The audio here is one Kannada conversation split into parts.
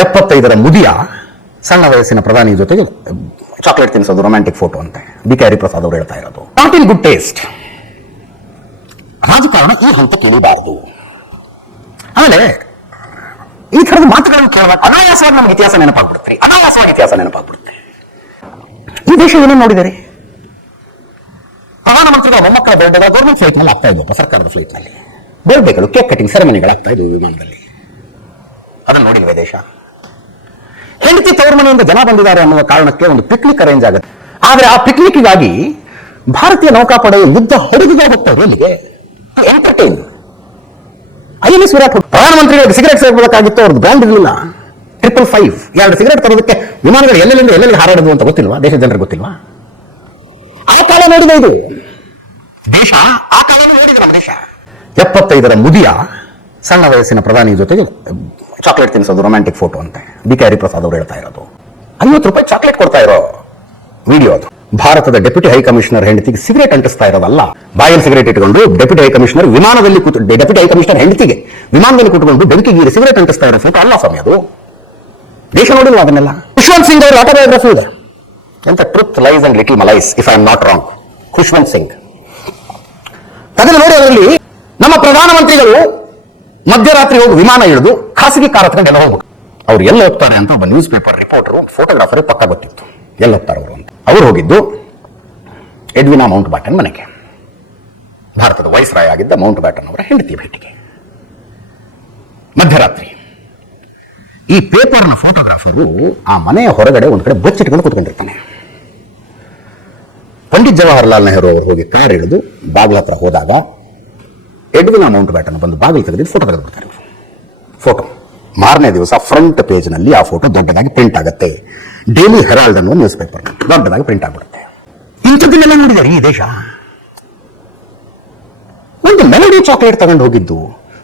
75ರ ಮುದಿಯ ಸಣ್ಣ ವಯಸ್ಸಿನ ಪ್ರಧಾನಿ ಜೊತೆಗೆ ಚಾಕ್ಲೇಟ್ ತಿನ್ನಿಸೋದು ರೊಮ್ಯಾಂಟಿಕ್ ಫೋಟೋ ಅಂತೆ. ಬಿ ಕೆ ಹರಿಪ್ರಸಾದ್ ಅವರು ಹೇಳ್ತಾ ಇರೋದು. Not in good taste. ರಾಜಕಾರಣ ಈ ಹಂತಕ್ಕೆ ಇಳಿಬಾರದು. ಆಮೇಲೆ ಈ ಥರದ ಮಾತುಗಳನ್ನು ಕೇಳುವಾಗ ಅನಾಯಾಸವಾಗಿ ನಮ್ಗೆ ಇತಿಹಾಸ ನೆನಪಾಗ್ಬಿಡುತ್ತೆ. ಈ ದೇಶ ಏನೇನು ನೋಡಿದರೆ ಪ್ರಧಾನಮಂತ್ರಿಗಳ ಮೊಮ್ಮಕ್ಕಳ ಬರ್ಡೇ ಗೌರ್ಮೆಂಟ್ ಫ್ಲೈಟ್ ನಲ್ಲಿ ಆಗ್ತಾ ಇದ್ದಪ್ಪ, ಸರ್ಕಾರದ ಫ್ಲೈಟ್ ನಲ್ಲಿ ಬರ್ಡೇಗಳು, ಕೇಕ್ ಕಟಿಂಗ್ ಸೆರೆಮನಿಗಳಾಗ್ತಾ ಇದ್ವು ವಿಮಾನದಲ್ಲಿ. ಅದನ್ನು ನೋಡಿಲ್ವೇ ದೇಶ? ಹೆಂಡತಿ ತವರು ಮನೆಯಿಂದ ಜನ ಬಂದಿದ್ದಾರೆ ಅನ್ನುವ ಕಾರಣಕ್ಕೆ ಒಂದು ಪಿಕ್ನಿಕ್ ಅರೇಂಜ್ ಆಗುತ್ತೆ. ಆದರೆ ಆ ಪಿಕ್ನಿಕ್ಗಾಗಿ ಭಾರತೀಯ ನೌಕಾಪಡೆಯ ಯುದ್ಧ ಹಡಗುಗಳು ಹೋಗ್ತಾರೆ ಅಲ್ಲಿಗೆ ಎಂಟರ್ಟೈನ್. ಐಎನ್ಎಸ್ ವಿರಾಟ್ ಪ್ರಧಾನಮಂತ್ರಿಗಳಿಗೆ ಸಿಗರೇಟ್ ಸೇರ್ಬೇಕಾಗಿತ್ತು, ಅವ್ರದ್ದು ಬ್ರ್ಯಾಂಡ್ ಇರಲಿಲ್ಲ. 555 2 ಸಿಗರೇಟ್ ತರೋದಕ್ಕೆ ವಿಮಾನಗಳು ಎಲ್ಲೆಲ್ಲಿ ಹಾರಾಡುದು ಅಂತ ಗೊತ್ತಿಲ್ವಾ? ದೇಶದ ಜನರಿಗೆ ಗೊತ್ತಿಲ್ವಾ? ಆ ಕಾಲ ನೋಡಿದೆ ಇದು ದೇಶ. ಆ ಕಾಲ ನೋಡಿದ್ರೆ ನಮ್ಮ ದೇಶ. 75ರ ಮುದಿಯ ಸಣ್ಣ ವಯಸ್ಸಿನ ಪ್ರಧಾನಿ ಜೊತೆಗೆ ಚಾಕ್ಲೇಟ್ ತಿನ್ನಿಸೋದು ರೊಮ್ಯಾಂಟಿಕ್ ಫೋಟೋ ಅಂತೆ. ಬಿ ಕೆ ಹರಿಪ್ರಸಾದ್ ಅವರು ಹೇಳ್ತಾ ಇರೋದು. 50 ರೂಪಾಯಿ ಚಾಕ್ಲೇಟ್ ಕೊಡ್ತಾ ಇರೋ ವಿಡಿಯೋ ಅದು. ಭಾರತದ ಡೆಪ್ಯೂಟಿ ಹೈಕಮಿಷನರ್ ಹೆಂಡತಿಗೆ ಸಿಗರೇಟ್ ಅಂಟಿಸ್ತಾ ಇರೋದಲ್ಲ, ಬಾಯಲ್ಲಿ ಸಿಗರೇಟ್ ಇಟ್ಕೊಂಡು ಡೆಪ್ಯೂಟಿ ಹೈಕಮಿಷನರ್ ವಿಮಾನದಲ್ಲಿ ಡೆಪ್ಯೂಟಿ ಹೈಕಮಿಷನರ್ ಹೆಂಡತಿಗೆ ವಿಮಾನದಲ್ಲಿ ಕೂತ್ಕೊಂಡು ಬೆಂಕಿಗೀರಿ ಸಿಗರೇಟ್ ಅಂಟಿಸ್ತಾ ಇರೋ ಫೋಟೋ ಅಲ್ಲ ಸ್ವಾಮಿ ಅದು. ದೇಶ ನೋಡಿಲ್ವಾ ಅದನ್ನೆಲ್ಲ? ಖುಷ್ವಂತ್ ಸಿಂಗ್ ಅವರ ಆಟೋಬಯೋಗ್ರಫಿ ಇದೆ ಎಂತ, truth lies and little malice if I am not wrong. Khushwant Singh ಅದನ್ನು ನೋಡಿ, ಅದರಲ್ಲಿ ನಮ್ಮ ಪ್ರಧಾನಮಂತ್ರಿಗಳು ಮಧ್ಯರಾತ್ರಿ ಹೋಗಿ ವಿಮಾನ ಇಳಿದು ಖಾಸಗಿ ಕಾರ್ ಹತ್ಕೊಂಡು ಎಲ್ಲ ಹೋಗ್ಬೇಕು. ಅವ್ರು ಎಲ್ಲ ಹೋಗ್ತಾರೆ ಅಂತ ಒಬ್ಬ ನ್ಯೂಸ್ ಪೇಪರ್ ರಿಪೋರ್ಟರು ಫೋಟೋಗ್ರಾಫರ್ ಪಕ್ಕ ಗೊತ್ತಿತ್ತು ಎಲ್ಲ ಹೋಗ್ತಾರೆ ಅವರು ಅಂತ. ಅವ್ರು ಹೋಗಿದ್ದು ಎಡ್ವಿನಾ ಮೌಂಟ್ ಬ್ಯಾಟನ್ ಮನೆಗೆ, ಭಾರತದ ವೈಸ್ರಾಯ್ ಆಗಿದ್ದ ಮೌಂಟ್ ಬ್ಯಾಟನ್ ಅವರ ಹೆಂಡತಿಯ ಭೇಟಿಗೆ ಮಧ್ಯರಾತ್ರಿ. ಈ ಪೇಪರ್ನ ಫೋಟೋಗ್ರಾಫರು ಆ ಮನೆಯ ಹೊರಗಡೆ ಒಂದು ಕಡೆ ಬಚ್ಚಿಟ್ಕೊಂಡು ಕೂತ್ಕೊಂಡಿರ್ತಾನೆ. ಪಂಡಿತ್ ಜವಾಹರ್ಲಾಲ್ ನೆಹರು ಅವರು ಹೋಗಿ ಕಾರ್ ಇಳಿದು ಬಾಗಿಲ ಹತ್ರ ಹೋದಾಗ ಎಡ್ವಿನಾ ಮೌಂಟ್ ಬ್ಯಾಟನ್ ಬಂದು ಬಾಗಿಲು ತೆಗೆದು ಫೋಟೋ ತೆಗೆದುಬಿಡ್ತಾರೆ. ಫೋಟೋ ಮಾರನೇ ದಿವಸ ಫ್ರಂಟ್ ಪೇಜ್ ನಲ್ಲಿ ಆ ಫೋಟೋ ದೊಡ್ಡದಾಗಿ ಪ್ರಿಂಟ್ ಆಗುತ್ತೆ. ಡೈಲಿ ಹೆರಾಲ್ಡ್ ಅನ್ನೋ ನ್ಯೂಸ್ ಪೇಪರ್ ದೊಡ್ಡದಾಗಿ ಪ್ರಿಂಟ್ ಆಗ್ಬಿಡುತ್ತೆ. ಇಂಥದ್ದನ್ನೆಲ್ಲ ನೋಡಿದ್ದಾರೆ ಈ ದೇಶ. ಒಂದು ಮೆಲೋಡಿ ಚಾಕ್ಲೇಟ್ ತಗೊಂಡು ಹೋಗಿದ್ದು,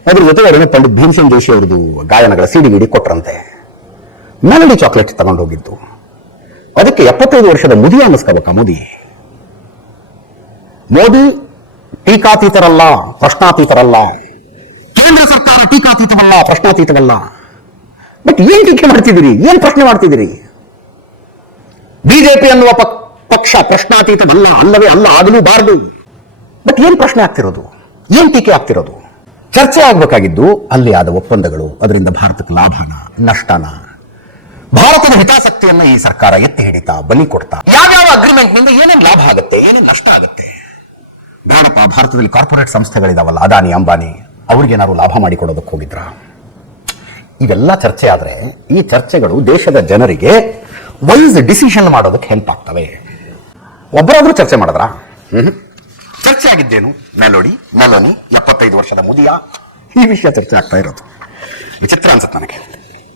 ಅದ್ರ ಜೊತೆಗೆ ಪಂಡಿತ್ ಭೀಮಸೇನ್ ಜೋಶಿ ಅವರದು ಗಾಯನಗಳ ಸಿಡಿ ಕೊಟ್ರಂತೆ. ಮೆಲೋಡಿ ಚಾಕ್ಲೇಟ್ ತಗೊಂಡು ಹೋಗಿದ್ದು, ಅದಕ್ಕೆ 75 ವರ್ಷದ ಮುದಿ ಅನ್ನಿಸ್ಕೋಬೇಕಾ? ಮೋದಿ ಟೀಕಾತೀತರಲ್ಲ, ಪ್ರಶ್ನಾತೀತರಲ್ಲ. ಕೇಂದ್ರ ಸರ್ಕಾರ ಟೀಕಾತೀತವಲ್ಲ, ಪ್ರಶ್ನಾತೀತವಲ್ಲ. ಬಟ್ ಏನ್ ಟೀಕೆ ಮಾಡ್ತಿದ್ದೀರಿ? ಏನ್ ಪ್ರಶ್ನೆ ಮಾಡ್ತಿದ್ದೀರಿ? ಬಿಜೆಪಿ ಅನ್ನುವ ಪಕ್ಷ ಪ್ರಶ್ನಾತೀತವಲ್ಲ, ಅಲ್ಲವೇ ಅಲ್ಲ, ಆಗಲೂಬಾರದು. ಬಟ್ ಏನ್ ಪ್ರಶ್ನೆ ಆಗ್ತಿರೋದು? ಏನ್ ಟೀಕೆ ಆಗ್ತಿರೋದು? ಚರ್ಚೆ ಆಗ್ಬೇಕಾಗಿದ್ದು ಅಲ್ಲಿ ಆದ ಒಪ್ಪಂದಗಳು, ಅದರಿಂದ ಭಾರತಕ್ಕೆ ಲಾಭನ ನಷ್ಟನ, ಭಾರತದ ಹಿತಾಸಕ್ತಿಯನ್ನ ಈ ಸರ್ಕಾರ ಎತ್ತಿ ಹಿಡಿತಾ, ಬಲಿ ಕೊಡ್ತಾ, ಯಾವ್ಯಾವ ಅಗ್ರಿಮೆಂಟ್ ನಿಂದ ಏನೇನು ಲಾಭ ಆಗುತ್ತೆ, ಏನೇನು ನಷ್ಟ ಆಗುತ್ತೆ? ಬೇಡಪ್ಪ, ಭಾರತದಲ್ಲಿ ಕಾರ್ಪೊರೇಟ್ ಸಂಸ್ಥೆಗಳಿದಾವಲ್ಲ, ಅದಾನಿ ಅಂಬಾನಿ, ಅವ್ರಿಗೇನಾದ್ರು ಲಾಭ ಮಾಡಿಕೊಡೋದಕ್ಕೆ ಹೋಗಿದ್ರ? ಇವೆಲ್ಲ ಚರ್ಚೆ ಆದ್ರೆ ಈ ಚರ್ಚೆಗಳು ದೇಶದ ಜನರಿಗೆ ವೈಸ್ ಡಿಸಿಷನ್ ಮಾಡೋದಕ್ಕೆ ಹೆಲ್ಪ್ ಆಗ್ತವೆ. ಒಬ್ಬರಾದ್ರೂ ಚರ್ಚೆ ಮಾಡಿದ್ರ? ಚರ್ಚೆ ಆಗಿದ್ದೇನು? ಮೆಲೋನಿ 75 ವರ್ಷದ ಮುದಿಯ ಈ ವಿಷಯ ಚರ್ಚೆ ಆಗ್ತಾ ಇರೋದು ವಿಚಿತ್ರ ಅನ್ಸುತ್ತೆ ನನಗೆ.